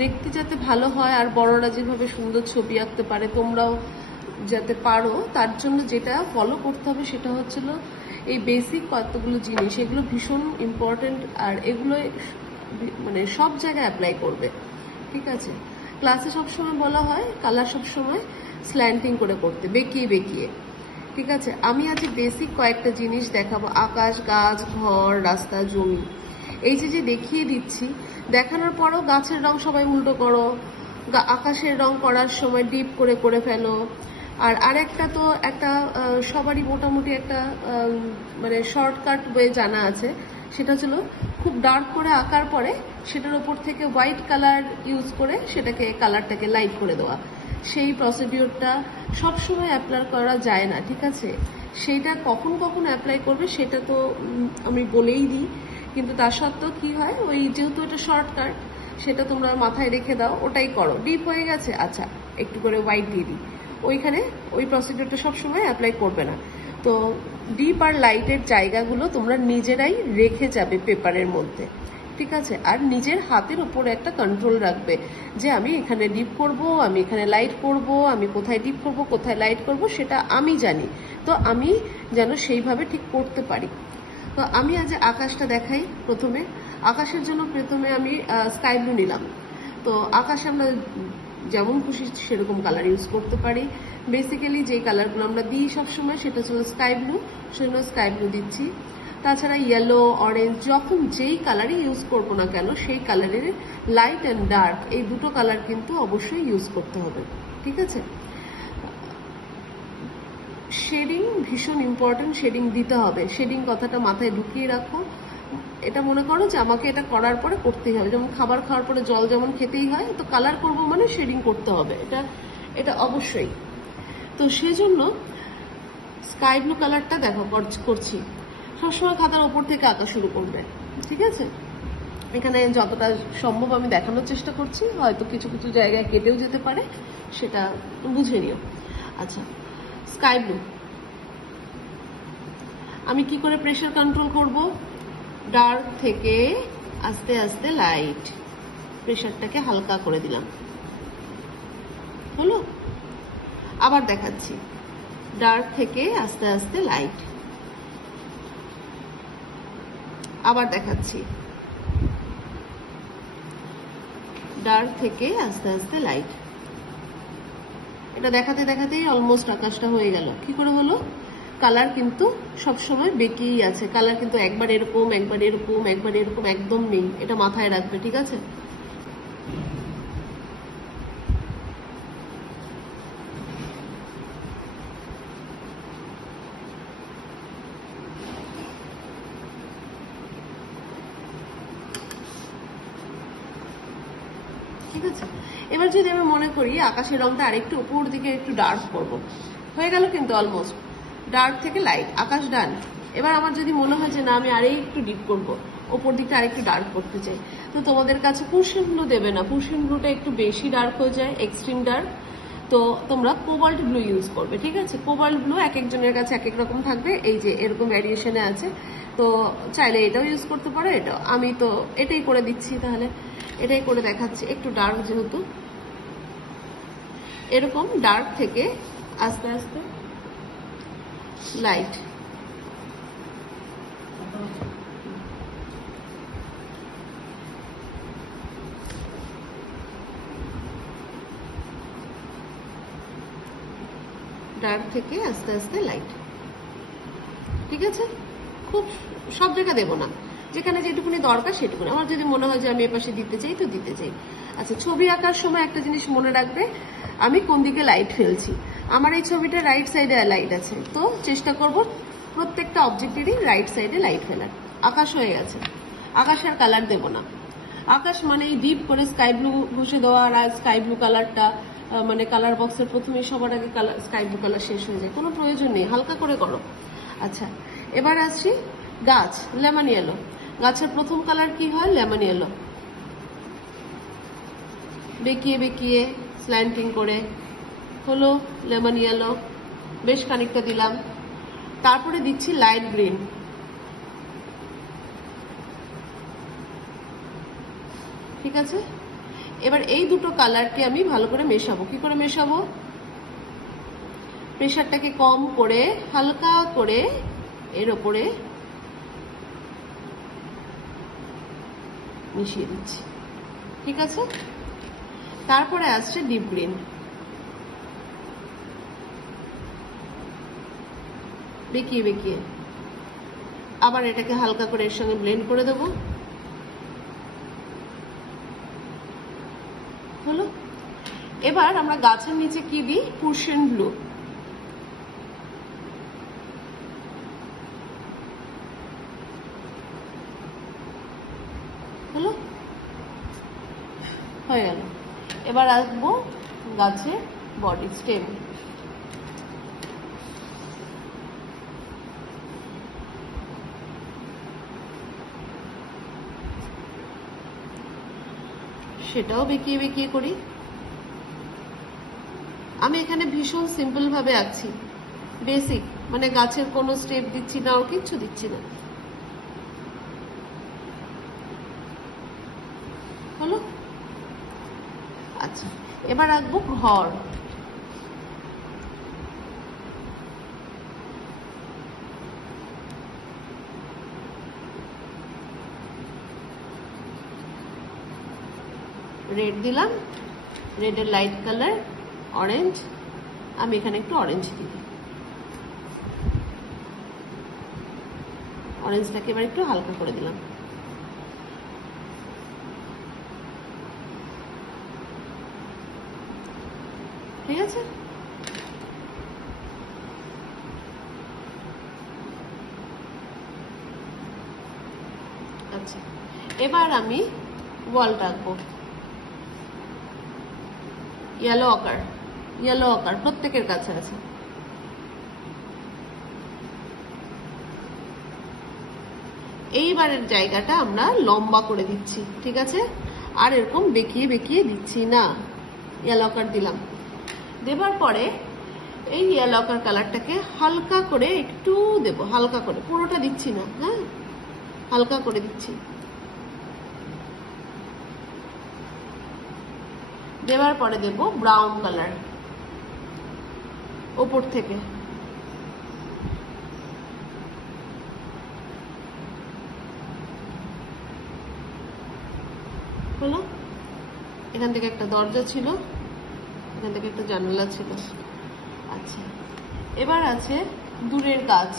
দেখতে যাতে ভালো হয় আর বড়রা যেভাবে সুন্দর ছবি আঁকতে পারে তোমরাও যাতে পারো, তার জন্য যেটা ফলো করতে হবে সেটা হচ্ছিল এই বেসিক কতগুলো জিনিস, এগুলো ভীষণ ইম্পর্টেন্ট আর এগুলো মানে সব জায়গায় অ্যাপ্লাই করবে। ঠিক আছে, ক্লাসে সবসময় বলা হয় কালার সবসময় স্ল্যান্টিং করে করতে, বেঁকিয়ে বেঁকিয়ে। ঠিক আছে, আমি আজ বেসিক কয়েকটা জিনিস দেখাবো, আকাশ, গাছ, ঘর, রাস্তা, জমি। এই যে দেখিয়ে দিচ্ছি, দেখানোর পরও গাছের রং সবাই উল্টো করো, আকাশের রং করার সময় ডিপ করে করে ফেলো। আর আরেকটা তো একটা সবারই মোটামুটি একটা মানে শর্টকাট ওয়ে জানা আছে, সেটা ছিল খুব ডার্ক করে আঁকার পরে সেটার ওপর থেকে হোয়াইট কালার ইউজ করে সেটাকে কালারটাকে লাইট করে দেওয়া। সেই প্রসিডিওরটা সবসময় অ্যাপ্লাই করা যায় না। ঠিক আছে, সেইটা কখন কখন অ্যাপ্লাই করবে সেটা তো আমি বলেই দিই, কিন্তু তা সত্ত্বেও কী হয়, ওই যেহেতু এটা শর্টকাট সেটা তোমরা মাথায় রেখে দাও, ওটাই করো। ডিপ হয়ে গেছে, আচ্ছা একটু করে হোয়াইট দিয়ে দিই, ওইখানে ওই প্রসিডিওরটা সবসময় অ্যাপ্লাই করবে না। তো ডিপ আর লাইটের জায়গাগুলো তোমরা নিজেরাই রেখে যাবে পেপারের মধ্যে। ঠিক আছে, আর নিজের হাতের উপরে একটা কন্ট্রোল রাখবে যে আমি এখানে ডিপ করব, আমি এখানে লাইট করব, আমি কোথায় ডিপ করব কোথায় লাইট করব সেটা আমি জানি, তো আমি যেন সেইভাবে ঠিক করতে পারি। তো আমি আজ আকাশটা দেখাই। প্রথমে আকাশের জন্য প্রথমে আমি স্কাই ব্লু নিলাম। তো আকাশে আমরা যেমন খুশি সেরকম কালার ইউজ করতে পারি। বেসিক্যালি যেই কালারগুলো আমরা দিই সবসময় সেটা ছিল স্কাই ব্লু, সেজন্য স্কাই ব্লু দিচ্ছি। তাছাড়া ইয়েলো, অরেঞ্জ, যখন যেই কালারই ইউজ করবো না কেন সেই কালারের লাইট অ্যান্ড ডার্ক এই দুটো কালার কিন্তু অবশ্যই ইউজ করতে হবে। ঠিক আছে, শেডিং ভীষণ ইম্পর্টেন্ট, শেডিং দিতে হবে। শেডিং কথাটা মাথায় ঢুকিয়ে রাখো, এটা মনে করো যে আমাকে এটা করার পরে করতেই হবে। যেমন খাবার খাওয়ার পরে জল যেমন খেতেই হয়, তো কালার করব মানে শেডিং করতে হবে, এটা অবশ্যই। তো সেজন্য স্কাই ব্লু কালারটা দেখো করছি। সবসময় খাতার ওপর থেকে আঁকা শুরু করবে। ঠিক আছে, এখানে যতটা সম্ভব আমি দেখানোর চেষ্টা করছি, হয়তো কিছু কিছু জায়গায় কেটেও যেতে পারে, সেটা বুঝে নিও। আচ্ছা, স্কাই ব্লু আমি কি করে প্রেশার কন্ট্রোল করব? ডার্ক থেকে আস্তে আস্তে লাইট, প্রেশারটাকে হালকা করে দিলাম, হলো? আবার দেখাচ্ছি, ডার্ক থেকে আস্তে আস্তে লাইট, আবার দেখাচ্ছি, ডার্ক থেকে আস্তে আস্তে লাইট। এটা দেখাতে দেখাতেই অলমোস্ট আকাশটা হয়ে গেল। কি করে হলো? কালার কিন্তু সবসময় বেঁকেই আছে, কালার কিন্তু একবার এরকম একবার এরকম একবার এরকম একদম নেই, এটা মাথায় রাখবে। ঠিক আছে, ঠিক আছে। এবার যদি আমি মনে করি আকাশের রংটা আরেকটু উপর দিকে একটু ডার্ক করব, হয়ে গেল কিন্তু অলমোস্ট ডার্ক থেকে লাইট, আকাশ ডান। এবার আমার যদি মনে হয় যে না আমি আরেকটু ডিপ করব, ওপর দিকটা আরেকটু ডার্ক করতে চাই, তো তোমাদের কাছে পুরসিন ব্লু দেবে না, পুরসিন ব্লুটা একটু বেশি ডার্ক হয়ে যায়, এক্সট্রিম ডার্ক। তো তোমরা কোবাল্ট ব্লু ইউজ করবে। ঠিক আছে, কোবাল্ট ব্লু এক একজনের কাছে এক এক রকম থাকবে, এই যে এরকম ভ্যারিয়েশনে আছে, তো চাইলে এটাও ইউজ করতে পারো, এটাও। আমি তো এটাই করে দিচ্ছি, তাহলে এটাই করে দেখাচ্ছি। একটু ডার্ক যেহেতু, এরকম ডার্ক থেকে আস্তে আস্তে লাইট, ডার্ক থেকে আস্তে আস্তে লাইট। ঠিক আছে, খুব সব জায়গা দেবো না, যেখানে যেটুকুনি দরকার সেটুকুনি। আমার যদি মনে হয় যে আমি এপাশে দিতে চাই তো দিতে চাই। আচ্ছা, ছবি আঁকার সময় একটা জিনিস মনে রাখবে, আমি কোন দিকে লাইট ফেলছি। আমার এই ছবিটা রাইট সাইডে লাইট আছে, তো চেষ্টা করব প্রত্যেকটা অবজেক্টেরই রাইট সাইডে লাইট ফেলার। আকাশ হয়ে গেছে, আকাশে আর কালার দেবো না। আকাশ মানে এই ডিপ করে স্কাই ব্লু ঘষে দেওয়া, আর স্কাই ব্লু কালারটা মানে কালার বক্সের প্রথমে সবার আগে কালার স্কাই ব্লু কালার শেষ হয়ে যায়, কোনো প্রয়োজন নেই, হালকা করে করো। আচ্ছা, এবার আসছি গাছ, লেমন ইয়েলো। গাছের প্রথম কালার কি হয়? লেমন ইয়েলো, বেঁকিয়ে বেঁকিয়ে স্ল্যান্টিং করে হলো লেমন ইয়েলো, বেশ খানিকটা দিলাম। তারপরে দিচ্ছি লাইট গ্রিন, ঠিক আছে। এবার এই দুটো কালারকে আমি ভালো করে মেশাবো। কি করে মেশাবো? প্রেশারটাকে কম করে হালকা করে এর ওপরে মিশিয়ে দিচ্ছি। ঠিক আছে, তারপরে আসছে ডিপ গ্রিন। বেঁকিয়ে বেঁকিয়ে আবার এটাকে হালকা করে এর সঙ্গে ব্লেন্ড করে দেবো। হলো। এবার আমরা গাছের নিচে কি দিই? Prussian blue. হলো, হয়ে গেল। এবার আসবো গাছের বডি স্টেম। সেটাও বেঁকিয়ে বেঁকিয়ে করি। আমি এখানে ভীষণ সিম্পল ভাবে আঁকছি, বেসিক, মানে গাছের কোনো স্টেপ দিচ্ছি না, আর কিচ্ছু দিচ্ছি না। হলো। আচ্ছা, এবার আঁকবো ঘর। রেড দিলাম, রেডের লাইট কালার অরেঞ্জ, আমি এখানে একটু অরেঞ্জ দিই। অরেঞ্জটাকে এবার একটু হালকা করে দিলাম। ঠিক আছে, আচ্ছা এবার আমি ওয়ালটা আঁকবো। ইয়েলো আকার, ইয়েলো আকার প্রত্যেকের কাছে আছে। এইবারের জায়গাটা আমরা লম্বা করে দিচ্ছি। ঠিক আছে, আর এরকম বেঁকিয়ে বেঁকিয়ে দিচ্ছি না। ইয়েলো আকার দিলাম, দেবার পরে এই ইয়েলো আকার কালারটাকে হালকা করে একটু দেব, হালকা করে, পুরোটা দিচ্ছি না, হ্যাঁ, হালকা করে দিচ্ছি। দেওয়ার পরে দেব ব্রাউন কালার ওপর থেকে। হলো, এখান থেকে একটা দরজা ছিল, এখান থেকে একটা জানালা ছিল। আচ্ছা, এবার আছে দূরের গাছ।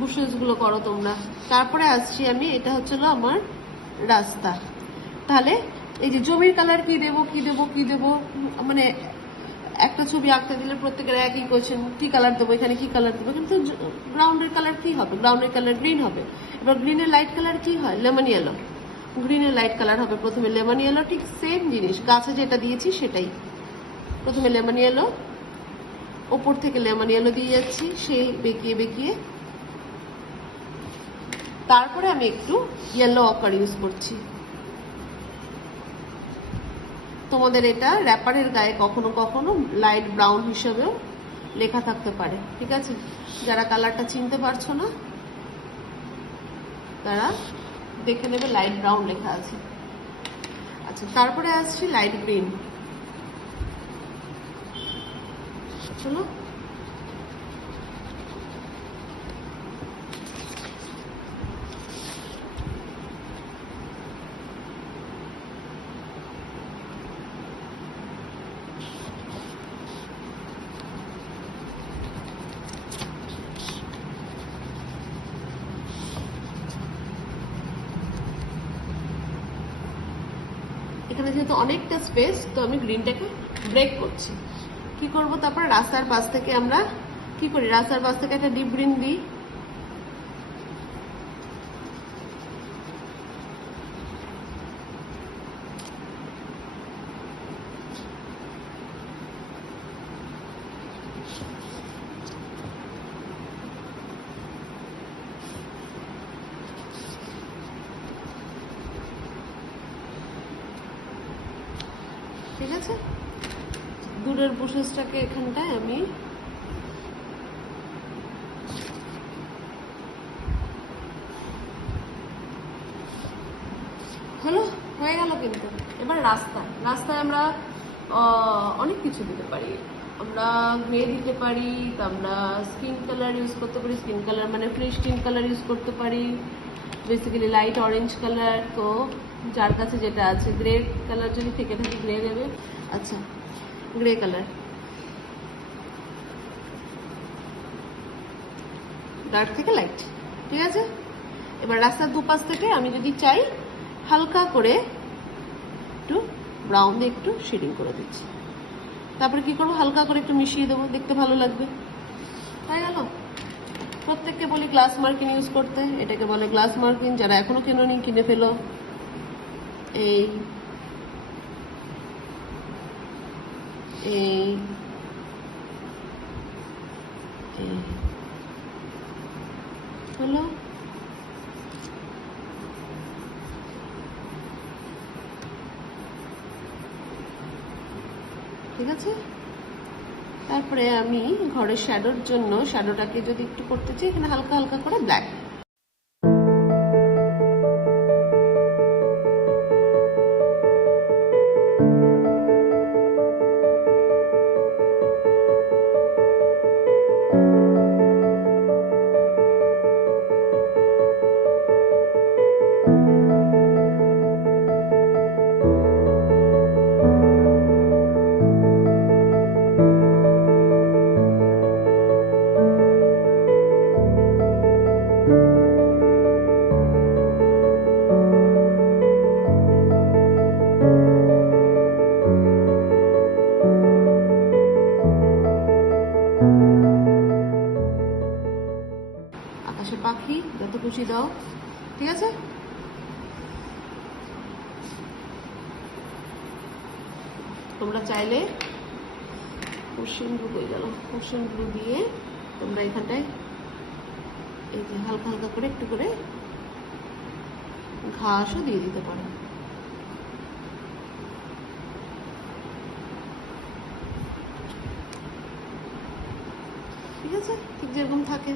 বুশেস গুলো করো তোমরা। তারপরে আসছি আমি, এটা হচ্ছিল আমার রাস্তা। তাহলে এই যে জমির কালার কি দেবো কি দেবো কি দেবো, মানে একটা ছবি আঁকতে দিলে প্রত্যেকের একই কোয়েশ্চেন, কি কালার দেবো, এখানে কি কালার দেবো, কিন্তু গ্রাউন্ডের কালার কি হবে? গ্রাউন্ডের কালার গ্রিন হবে। এবার গ্রিনের লাইট কালার কি হয়? Lemon yellow. গ্রিনের লাইট কালার হবে প্রথমে লেমন ইয়েলো। ঠিক সেম জিনিস, গাছে যেটা দিয়েছি সেটাই। প্রথমে লেমন ইয়েলো, ওপর থেকে লেমন ইয়েলো দিয়ে যাচ্ছি, সেই বেঁকিয়ে বেঁকিয়ে। তারপরে আমি একটু ইয়েলো আকার ইউজ করছি। তোমাদের এটা র্যাপারের গায়ে কখনো কখনো লাইট ব্রাউন হিসেবেও লেখা থাকতে পারে। ঠিক আছে, যারা কালারটা চিনতে পারছো না তারা দেখে নেবে লাইট ব্রাউন লেখা আছে। আচ্ছা, তারপরে আসছি লাইট গ্রিন। চলো, এখানে যেহেতু অনেকটা স্পেস, তো আমি গ্রিনটাকে ব্রেক করছি। কি করব? তারপর রাস্তার পাশ থেকে আমরা কি করি? রাস্তার পাশ থেকে একটা ডিপ গ্রিন দিই। ঠিক আছে, দূরের বুশেসটাকে এখানটায় আমি হলো, হয়ে গেল কিন্তু। এবার রাস্তায় আমরা অনেক কিছু দিতে পারি। আমরা গ্রে দিতে পারি, আমরা স্কিন কালার ইউজ করতে পারি, স্কিন কালার মানে ফ্রেশ স্কিন কালার ইউজ করতে পারি, বেসিক্যালি লাইট অরেঞ্জ কালার। তো যার কাছে যেটা আছে, গ্রে কালার যদি থেকে থাকে গ্রে দেবে। আচ্ছা, গ্রে কালার, ডার্ক থেকে লাইট, ঠিক আছে। এবার রাস্তার দুপাশ থেকে আমি যদি চাই হালকা করে একটু ব্রাউন দিয়ে একটু শেডিং করে দিচ্ছি, তারপরে কি করবো, হালকা করে একটু মিশিয়ে দেবো, দেখতে ভালো লাগবে। হয়ে গেল। প্রত্যেককে বলি গ্লাস মার্কিন ইউজ করতে, এটাকে বলে গ্লাস মার্কিন। যারা এখনো কেননি কিনে ফেলো। এই এই হলো। ঠিক আছে। তারপরে আমি ঘরের শ্যাডোর জন্য শ্যাডোটাকে যদি একটু করতে চাই, এখানে হালকা হালকা করে ব্ল্যাক। আকাশে পাখি যত খুশি দাও, ঠিক আছে। তোমরা চাইলে কুশন ব্লু দিয়ে তোমরা এখানটায় এই যে হালকা হালকা করে একটু করে ঘাসও দিয়ে দিতে পারো। ঠিক আছে, ঠিক যেরকম থাকে।